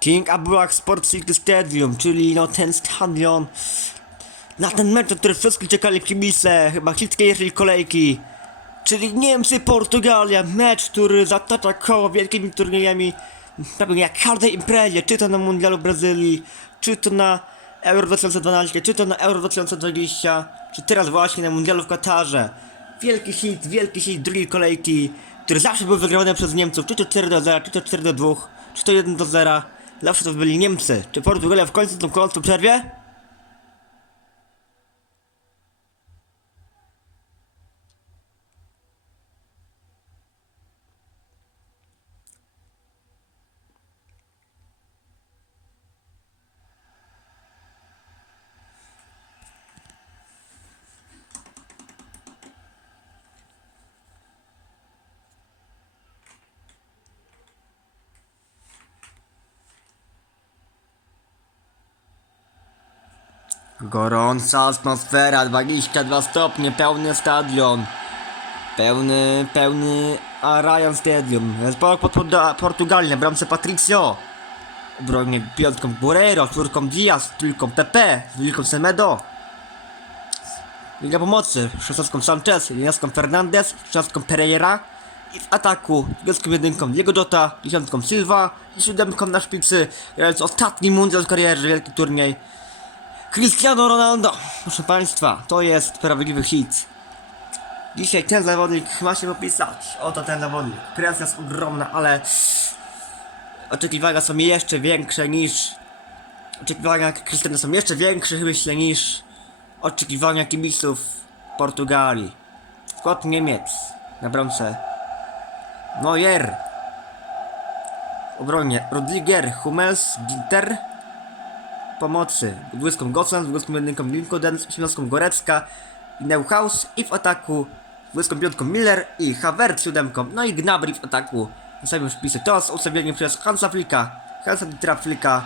King Abuak Sports City Stadium, czyli no ten stadion. Na ten mecz, na który wszyscy czekali kibice, chyba wszystkie jeździli kolejki. Czyli Niemcy, Portugalia, mecz, który zatacza koło wielkimi turniejami, prawie jak każdej imprezie, czy to na Mundialu Brazylii, czy to na Euro 2012, czy to na Euro 2020, czy teraz właśnie na Mundialu w Katarze. Wielki hit, wielki hit drugiej kolejki, który zawsze był wygrywany przez Niemców, czy to 4 do 0, czy to 4 do 2, czy to 1 do 0. Zawsze to byli Niemcy. Czy Portugalia w końcu tą końcu przerwie? Gorąca atmosfera, 22 stopnie, pełny stadion. Pełny, pełny Arajan Stadium. Polak pod Portuga- Portugalię, bramce Patricio. Obronie piątką Guerrero, czwórką Diaz, trójką Pepe, dwójką Semedo. Liga pomocy, szesnastką Sanchez, jedenastką Fernandez, trzynastką Pereira. I w ataku, dwudziestką jedynką Diego Jota, dziesiątką Silva i siódemką na szpicy, grając ostatni mundial w karierze, wielki turniej. Cristiano Ronaldo! Proszę Państwa, to jest sprawiedliwy hit. Dzisiaj ten zawodnik ma się popisać. Oto ten zawodnik. Presja jest ogromna, ale oczekiwania są jeszcze większe niż. Oczekiwania Cristiano są jeszcze większe, myślę, niż oczekiwania kibiców Portugalii. Skład Niemiec na bramce. Neuer. W obronie Rodliger, Hummels, Ginter pomocy. 20 Gosens, 20 jedynką Linkoden, 18 Gorecka i Neuhaus i w ataku 25 Miller i Havertz 7. No i Gnabry w ataku. Samym szpicy. To jest ustawienie przez Hansa Flicka. Hansa Dietra Flicka.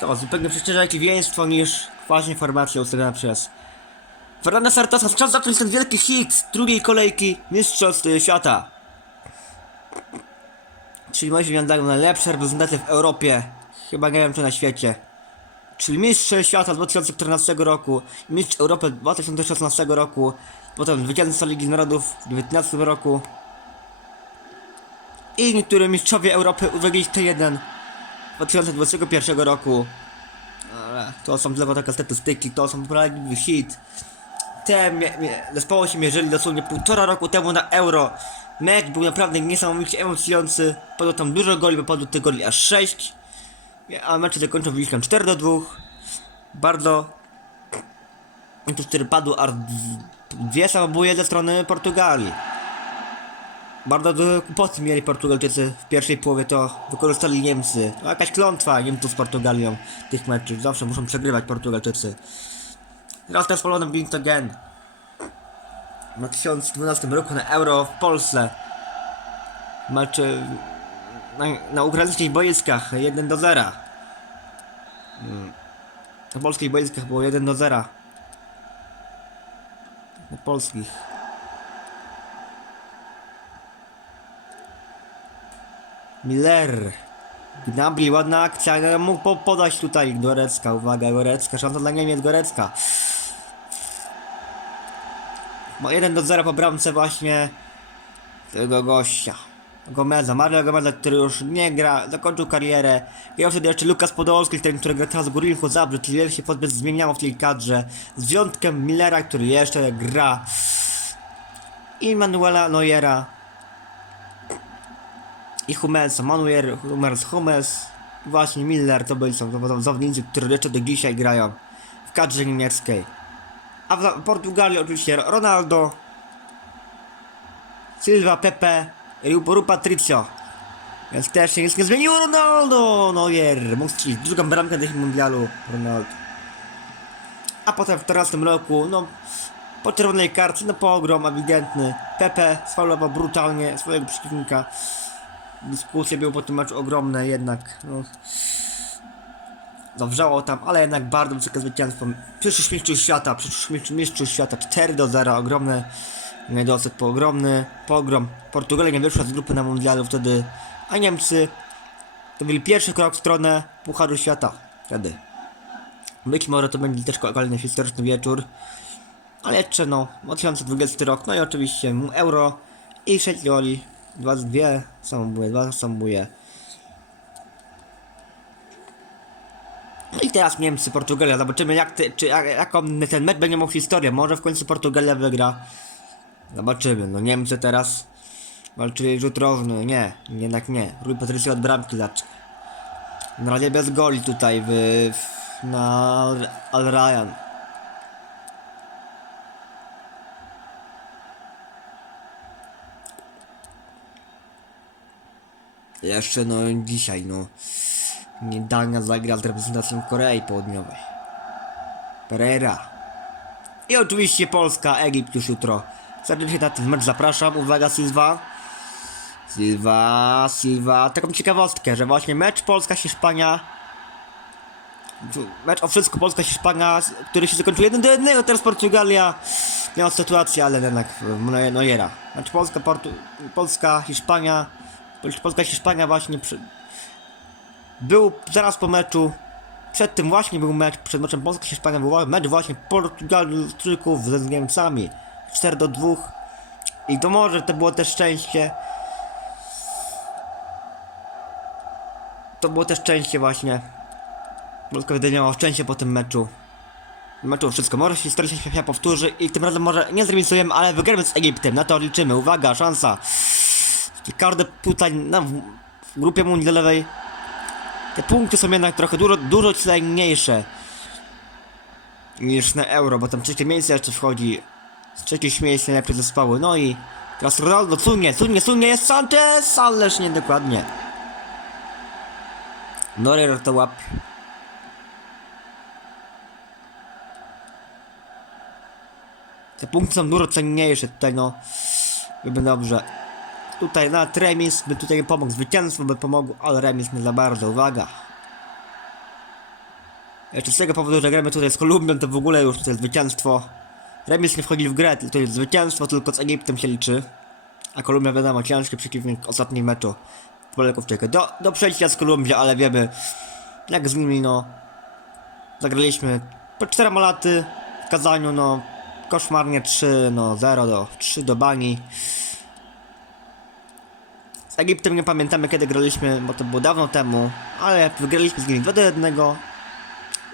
To zupełnie przeciwieństwo niż właśnie formacja ustawiona przez Fernanda Sartosa. Czas zacząć ten wielki hit drugiej kolejki Mistrzostw Świata. Czyli moi wyglądają najlepsze reprezentacje w Europie. Chyba nie wiem czy na świecie. Czyli mistrz świata z 2014 roku, mistrz Europy 2016 roku, potem zwycięzca Ligi Narodów w 2019 roku. I niektóre mistrzowie Europy uwygrali T1 2021 roku. Ale to są tylko takie statystyki, to są prawdziwy hit. Te zespoły się mierzyli dosłownie półtora roku temu na Euro. Mecz był naprawdę niesamowicie emocjonujący. Padło tam dużo goli, bo padło tych goli aż 6. A mecz zakończył wynikiem 4 do 2. Bardzo. Tu 4 padło, a dwie samobóje ze strony Portugalii. Bardzo dużo kłopoty mieli Portugalczycy w pierwszej połowie, to wykorzystali Niemcy. To jakaś klątwa Niemców z Portugalią tych meczów. Zawsze muszą przegrywać Portugalczycy. Teraz też Polonem Blink Again. W 2012 roku na Euro w Polsce. Mecz na, na ukraińskich boiskach 1 do 0. Na polskich boiskach było 1 do 0. Na polskich. Miller. Gnabry, ładna akcja, ale mógł po podać tutaj Gorecka, uwaga, Gorecka, szansa dla Niemiec, Gorecka. Ma 1 do 0 po bramce właśnie tego gościa. Gomeza, Mario Gomeza, który już nie gra, zakończył karierę. I wtedy jeszcze Lukas Podolski, ten, który gra teraz w Górniku Zabrze, czyli wiele się podmiot zmieniało w tej kadrze. Z wyjątkiem Millera, który jeszcze gra. I Manuela Neuera. I Hummelsa, Manuel, Hummels, Hummels. Właśnie Miller, to byli są zawodnicy, którzy jeszcze do dzisiaj grają w kadrze niemieckiej. A w Portugalii oczywiście Ronaldo, Silva, Pepe, Rupo Patricio. Więc też się nie zmieniło Ronaldo! Neuer, mógł strzelić drugą bramkę do mundialu Ronaldo. A potem w 14 roku, no po czerwonej karcie, no pogrom ewidentny. Pepe sfaulował brutalnie swojego przeciwnika. Dyskusje były po tym meczu ogromne jednak. No. Zawrzało tam, ale jednak bardzo wysokie zwycięstwo. Przyszły mistrzu świata, przyszły mistrzu świata 4 do 0, ogromny niedosyt po ogromny pogrom. Portugalia nie wyszła z grupy na mundialu wtedy, a Niemcy To był pierwszy krok w stronę Pucharu Świata. Wtedy. Być może to będzie też kolejny historyczny wieczór. Ale jeszcze no, 2020 rok, no i oczywiście euro i 6 roli. Dwa, dwie samobuje, dwa samobuje. No i teraz Niemcy, Portugalia, zobaczymy jak ty, czy jak, jaką ten mecz będzie miał historię. Może w końcu Portugalia wygra. Zobaczymy, no Niemcy teraz walczyli rzut rożny, nie, jednak nie. Rui Patricio od bramki zacznie. Na razie bez goli tutaj w, w na Al Ryan. Jeszcze no dzisiaj no nie Dania zagra z reprezentacją Korei Południowej. Pereira. I oczywiście Polska, Egipt już jutro. Serdecznie na ten mecz zapraszam. Uwaga Silva. Silva, Silva. Taką ciekawostkę, że właśnie mecz Polska-Hiszpania Mecz o wszystko Polska-Hiszpania, który się zakończył 1 do 1, teraz Portugalia miała sytuację, ale jednak Nojera. Mecz Polska, Portu, Polska, Hiszpania, Polska, Hiszpania właśnie przy, był zaraz po meczu, przed tym właśnie był mecz, przed meczem Polska, Hiszpania był mecz właśnie Portugalczyków ze Niemcami, 4 do 2 i to może to było też szczęście, to było też szczęście właśnie, Polska wtedy miała szczęście po tym meczu. Meczu wszystko, może się historia się powtórzy i tym razem może nie zremisujemy, ale wygramy z Egiptem, na to liczymy, uwaga, szansa. Każde tutaj na, w grupie mundialowej te punkty są jednak trochę dużo, dużo cenniejsze niż na euro, bo tam trzecie miejsce jeszcze wchodzi. Z trzecich miejsc najlepsze zespoły. No i teraz Ronaldo, sunie, sunie, sunie, jest Sanchez, ależ niedokładnie. Norer to łap. Te punkty są dużo cenniejsze tutaj, no. Byłby dobrze. Tutaj na remis by tutaj pomógł, zwycięstwo by pomogło, ale remis nie za bardzo, uwaga. Jeszcze z tego powodu, że gramy tutaj z Kolumbią, to w ogóle już tutaj zwycięstwo. Remis nie wchodzi w grę, to jest zwycięstwo, tylko z Egiptem się liczy. A Kolumbia wiadomo, ciężki przeciwnik ostatniej meczu. Polaków czeka do, do przejścia z Kolumbią, ale wiemy jak z nimi no. Zagraliśmy po 4 laty w Kazaniu, no koszmarnie 3, no 0 do 3 do bani. Z Egiptem nie pamiętamy kiedy graliśmy, bo to było dawno temu, ale wygraliśmy z nimi 2 do 1.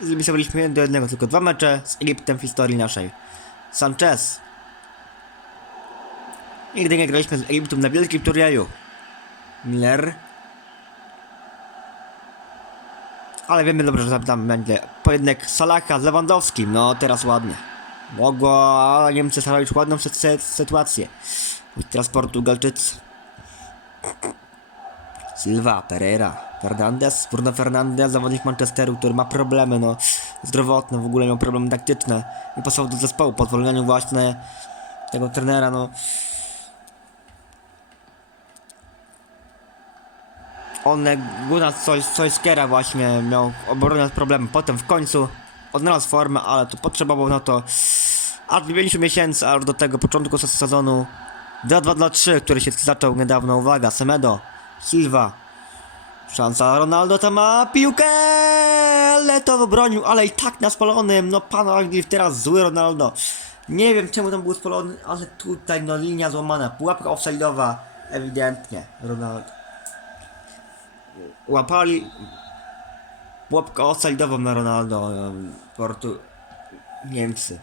Z nimi zagraliśmy 1 do 1, tylko dwa mecze z Egiptem w historii naszej. Sanchez. Nigdy nie graliśmy z Egiptem na wielkim turnieju. Miller. Ale wiemy dobrze, że tam będzie pojedynek Salaha z Lewandowskim. No teraz ładnie. Mogło Niemcy stanowić ładną sy- sytuację. I teraz Portugalczycy. Silva, Pereira, Fernandez, Bruno Fernandez, zawodnik Manchesteru, który ma problemy, no, zdrowotne, w ogóle miał problemy taktyczne, nie pasował do zespołu, po zwolnieniu właśnie tego trenera, no. On, Gunnar Solskjaera właśnie miał obronę problemy, potem w końcu odnalazł formę, ale to potrzebował na to aż 9 miesięcy, aż do tego początku sezonu. 2-2-2-3, który się zaczął niedawno, uwaga, Semedo, Silva, szansa, Ronaldo tam ma piłkę, ale to obronił, ale i tak na spalonym, no pan Agniw teraz zły Ronaldo, nie wiem czemu tam był spalony, ale tutaj no linia złamana, pułapka offside'owa, ewidentnie, Ronaldo. Łapali pułapkę offside'ową na Ronaldo, Portu... Niemcy.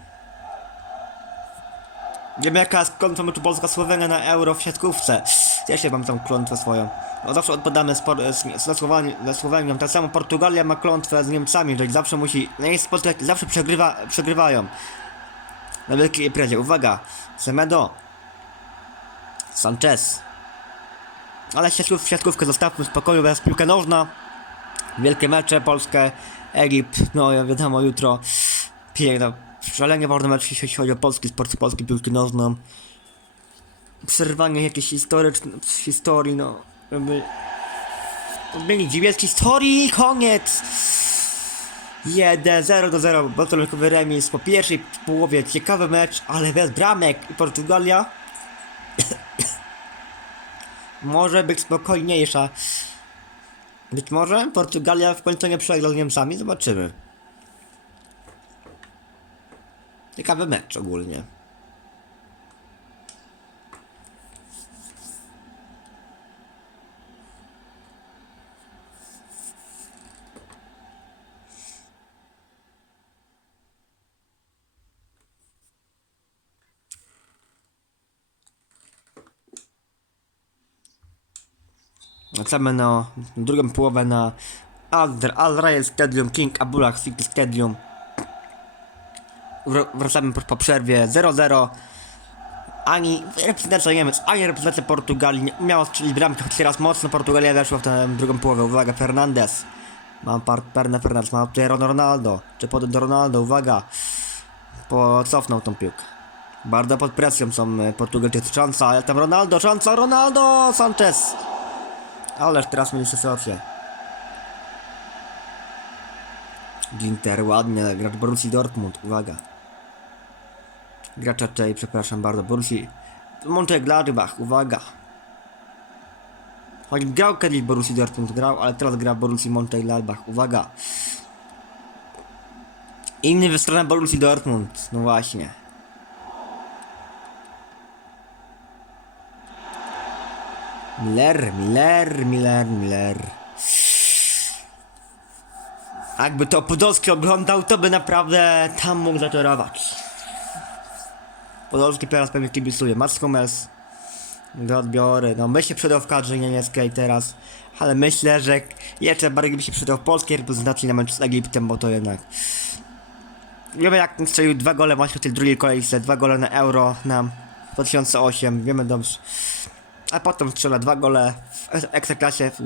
Wiemy jaka jest klątwa meczu Polska-Słowenia na Euro w siatkówce. Ja się mam tą klątwę swoją. No zawsze odpadamy z, por- z, ze, Słowani- ze Słowenią. Tak samo Portugalia ma klątwę z Niemcami, że zawsze musi... Na jej spotkaniach zawsze przegrywa, przegrywają. Na wielkiej imprezie. Uwaga! Semedo. Sanchez. Ale siatków, siatkówkę zostawmy w spokoju, teraz piłka nożna. Wielkie mecze, Polskę, Egipt, no ja wiadomo, jutro piękna, szalenie ważny mecz, jeśli chodzi o polski sport, polski piłki nożną. Przerwanie jakiejś historii, no, odmienić dziwiec historii, koniec! 1 0 do 0, bardzo remis po pierwszej połowie, ciekawy mecz, ale bez bramek i Portugalia może być spokojniejsza. Być może Portugalia w końcu nie przegra z Niemcami, zobaczymy. Ciekawy mecz ogólnie. Wracamy na drugą połowę na Al, Al Stadium, King Abdullah City Stadium. Wr- Wracamy po, po przerwie 0-0. Ani reprezentacja Niemiec, ani reprezentacja Portugalii nie umiała strzelić bramki, choć teraz mocno Portugalia weszła w tę drugą połowę. Uwaga, Fernandez. Mam par, Perne Fernandez, mam tutaj Ron- Ronaldo. Czy potem do Ronaldo, uwaga. Pocofnął tą piłkę. Bardzo pod presją są e, Portugalczycy. Szansa, ale tam Ronaldo, szansa, Ronaldo, Sanchez. Ależ teraz mieli sytuację. Ginter, ładnie, gracz Borussii Dortmund, uwaga. Gracza tej, przepraszam bardzo, Borussii... Mönchengladbach, uwaga. Choć grał kiedyś Borussii Dortmund, grał, ale teraz gra Borussii Mönchengladbach, uwaga. Inny w stronę Borussii Dortmund, no właśnie. Miller, Miller, Miller, Miller. Jakby to Podolski oglądał, to by naprawdę tam mógł zaczorować. Podolski teraz pewnie kibicuje. Mats Hummels do odbiory. No myślę przydał w kadrze niemieckiej teraz. Ale myślę, że jeszcze bardziej by się przydał w polskiej reprezentacji na mecz z Egiptem, bo to jednak... Wiemy jak strzelił dwa gole właśnie w tej drugiej kolejce, dwa gole na Euro na 2008, wiemy dobrze. A potem strzela dwa gole w Ek- Ekstraklasie w,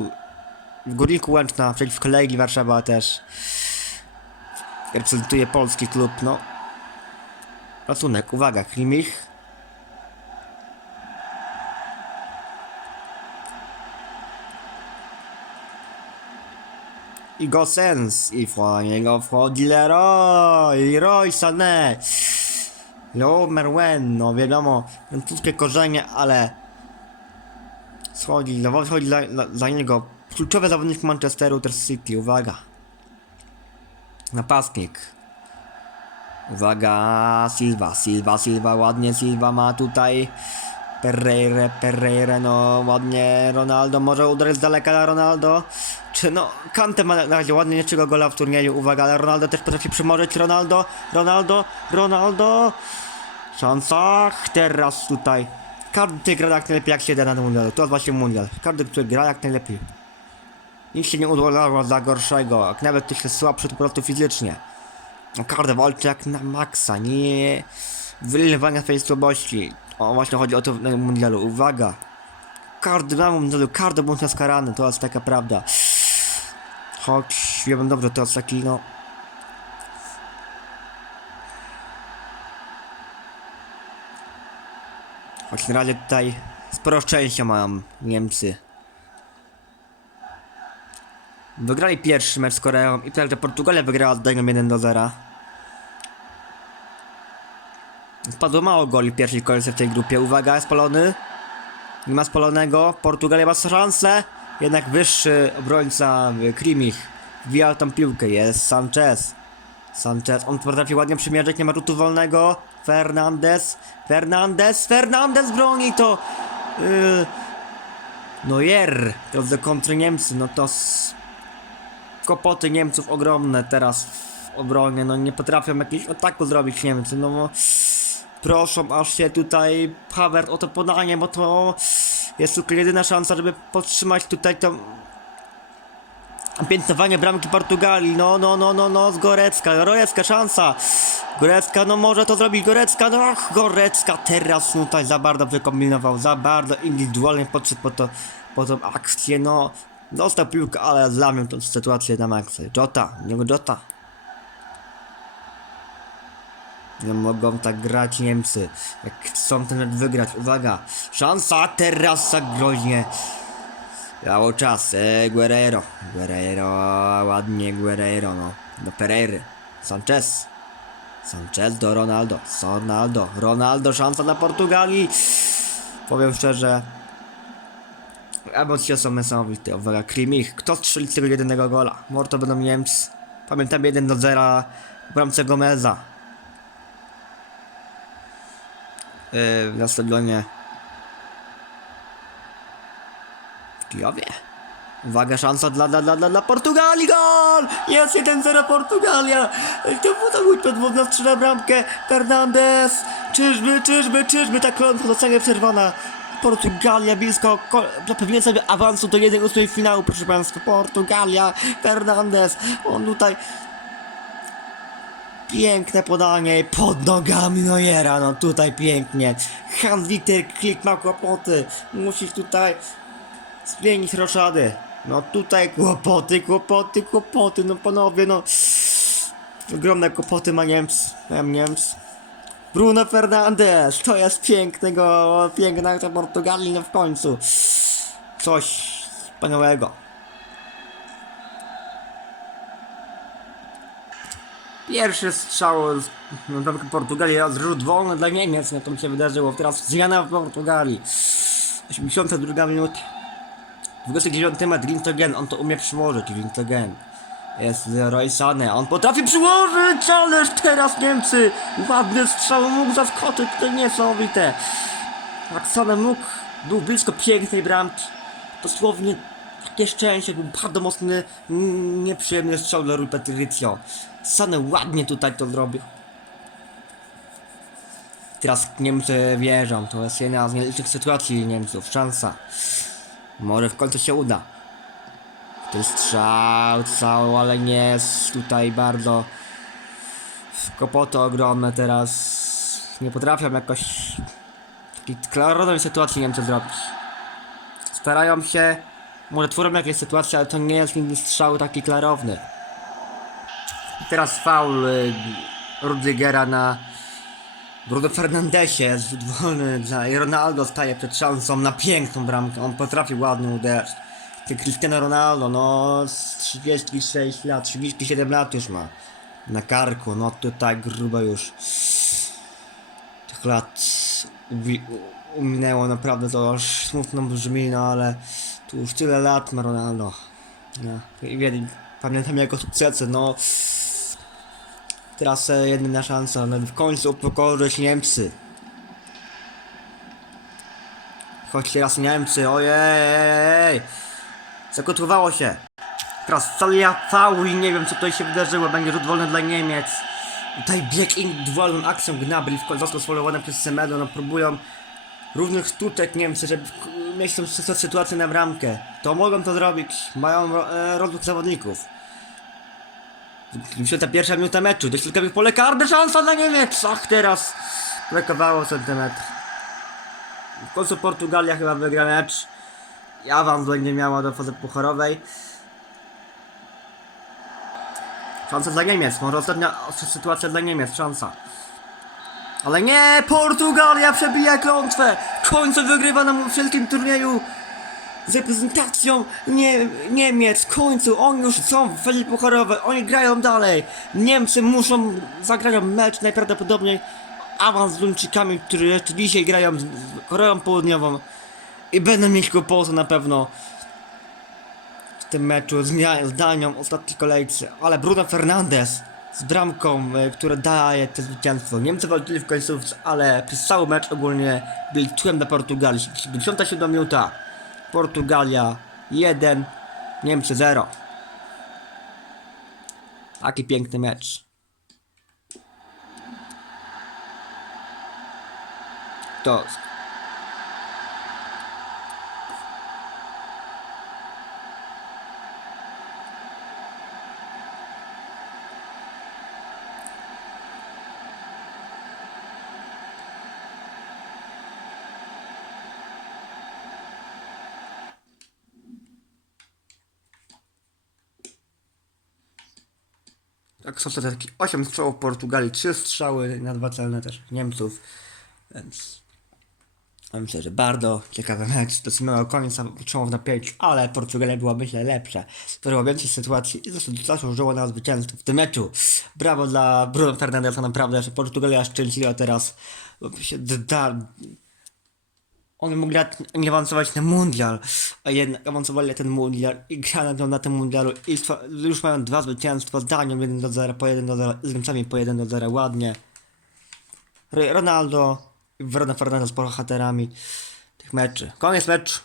w Górniku Łęczna przeciwko Legii Warszawa też. Reprezentuje polski klub, no. Szacunek, uwaga, Klimich. I Gosens, i w niego wchodzi Leroy, Leroy Sané. Leo Merwen, no wiadomo, francuskie korzenie, ale schodzi, no, schodzi za, za, za niego. Kluczowy zawodnik Manchesteru, też City, uwaga. Napastnik. Uwaga, Silva, Silva, Silva, ładnie Silva ma tutaj. Pereira, Pereira, no ładnie Ronaldo, może uderzyć z daleka na Ronaldo, czy no, Kante ma na razie ładnie niczego gola w turnieju, uwaga, ale Ronaldo też potrafi przymorzyć, Ronaldo, Ronaldo, Ronaldo, szansa, teraz tutaj, każdy gra jak najlepiej jak się da na mundialu, to jest właśnie mundial, każdy, który gra jak najlepiej. Nikt się nie udało za gorszego, jak nawet ktoś jest słabszy po prostu fizycznie. No, Każdy walczy jak na maksa, nie wylewania swojej słabości. O, właśnie chodzi o to w mundialu. Uwaga! Każdy na mundialu, każdy bądź naskarany, to jest taka prawda. Choć wiem dobrze, to jest taki no... Choć na razie tutaj sporo szczęścia mają Niemcy. Wygrali pierwszy mecz z Koreą i także Portugalia wygrała z Danią 1 do 0. Spadło mało goli w pierwszej kolejce w tej grupie. Uwaga, spalony. Nie ma spalonego. Portugalia ma szansę. Jednak wyższy obrońca Krimich wbijał tą piłkę. Jest Sanchez. Sanchez, on potrafi ładnie przymierzyć, nie ma rzutu wolnego. Fernandez. Fernandez. Fernandez broni to. Yy, no jer. Teraz do kontry Niemcy. No to s- kłopoty Niemców ogromne teraz w obronie, no nie potrafią jakiegoś ataku zrobić Niemcy, no bo proszą aż się tutaj Havert o to podanie, bo to jest tylko jedyna szansa, żeby podtrzymać tutaj to piętnowanie bramki Portugalii, no, no, no, no, no, z Gorecka, Gorecka szansa, Gorecka, no może to zrobić, Gorecka, no, ach, Gorecka teraz tutaj za bardzo wykombinował, za bardzo indywidualnie podszedł po, to, po tą akcję, no, dostał piłkę, ale zlamił tą sytuację na maksy, Jota, niego Jota. Nie mogą tak grać Niemcy. Jak chcą ten wygrać. Uwaga! Szansa teraz tak groźnie. Miało czas. E, Guerrero. Guerrero. Ładnie Guerrero, no. Do Pereiry. Sanchez. Sanchez do Ronaldo. Ronaldo. Ronaldo. Szansa dla Portugalii. Powiem szczerze. Emocje są niesamowite, uwaga, Krimich, kto strzeli tego jedynego gola? Może to będą Niemcy. Pamiętam 1 do 0 w bramce Gomeza. Yy, na stadionie w Kijowie. Uwaga, szansa dla, dla, dla, dla, Portugalii, gol! Jest 1-0 Portugalia! To to mój podwójna strzela bramkę, Fernandez! Czyżby, czyżby, czyżby ta klątwa zostanie przerwana? Portugalia blisko ko- zapewnienia sobie awansu do 1-8 finału, proszę Państwa. Portugalia, Fernandez, on tutaj Piękne podanie pod nogami Neuera, no tutaj pięknie. Hans Dieter Klik ma kłopoty. Musisz tutaj zmienić roszady. No tutaj kłopoty, kłopoty, kłopoty, no panowie, no. Ogromne kłopoty ma Niemc, mam Niemc. Bruno Fernandes, to jest pięknego, piękna akcja Portugalii, no w końcu. Coś wspaniałego. Pierwszy strzał z no, bramki Portugalii, raz rzut wolny dla Niemiec, no to mi się wydarzyło. Teraz zmiana w Portugalii. 82 minuta. 29 metr, Gintogen, on to umie przyłożyć, Gintogen. Jest Leroy Sané, on potrafi przyłożyć, ależ teraz Niemcy! Ładny strzał, mógł zaskoczyć, to niesamowite. Jak Sané mógł, był blisko pięknej bramki. Dosłownie takie szczęście, był bardzo mocny, nieprzyjemny strzał dla Rui Patricio. Sané ładnie tutaj to zrobił. Teraz Niemcy wierzą, to jest jedna z nielicznych sytuacji Niemców, szansa. Może w końcu się uda. Ten strzał, cały, ale nie jest tutaj bardzo kłopoty ogromne teraz. Nie potrafią jakoś takiej klarownej sytuacji Niemcy zrobić. Starają się, może tworzą jakieś sytuacje, ale to nie jest nigdy strzał taki klarowny. Teraz faul y, Rudigera na Bruno Fernandesie jest rzut wolny i Ronaldo staje przed szansą na piękną bramkę. On potrafi ładnie uderzyć. Ty Cristiano Ronaldo, no z 36 lat, 37 lat już ma na karku, no tutaj grubo już tych lat uminęło naprawdę to aż smutno brzmi, no ale tu już tyle lat ma Ronaldo. No, i pamiętam jego sukcesy, no Teraz jedyna szansa, aby w końcu upokorzyć Niemcy. Choć teraz Niemcy, ojej! Zakotrowało się. Teraz faul i nie wiem co tutaj się wydarzyło, będzie rzut wolny dla Niemiec. Tutaj bieg indywidualną akcją Gnabry został sfolowany przez Semedo, no próbują równych sztuczek Niemcy, żeby mieć tą sy- sytuację na bramkę. To mogą to zrobić, mają e, rozwój zawodników. 51 minuta meczu, do środkowych pole karne, szansa dla Niemiec! Ach, teraz brakowało centymetr. W końcu Portugalia chyba wygra mecz. I awans będzie miała do fazy pucharowej. Szansa dla Niemiec, może ostatnia sytuacja dla Niemiec, szansa. Ale nie, Portugalia przebija klątwę! W końcu wygrywa na wszelkim turnieju z reprezentacją nie, Niemiec. W końcu oni już są w fazie pucharowej, oni grają dalej. Niemcy muszą zagrają mecz najprawdopodobniej awans z Duńczykami, którzy jeszcze dzisiaj grają z Koreą Południową i będą mieć kłopoty na pewno w tym meczu z, z Danią ostatniej kolejce. Ale Bruno Fernandes z bramką, e, która daje to zwycięstwo. Niemcy walczyli w końcówce, ale przez cały mecz ogólnie byli tłem dla Portugalii. 77 minuta. Portugalia 1, Niemcy 0. Taki piękny mecz. To. Są taki 8 strzałów Portugalii, 3 strzały na dwa celne też Niemców. Więc ja myślę, że bardzo ciekawy mecz do samego końca trzymał na 5, ale Portugalia była myślę lepsza. Stworzyła więcej sytuacji i zasłużyła na zwycięstwo w tym meczu. Brawo dla Bruno Fernandesa naprawdę, że Portugalia szczęśliwa teraz. bo się da, Oni mogli nie awansować na mundial, a jednak awansowali ten mundial i grali na tym mundialu i już mają dwa zwycięstwa z Danią 1 do 0, po 1 do 0, z Niemcami po 1 do 0, ładnie. Ro- Ronaldo i Bruno Fernandes z bohaterami tych meczy. Koniec meczu.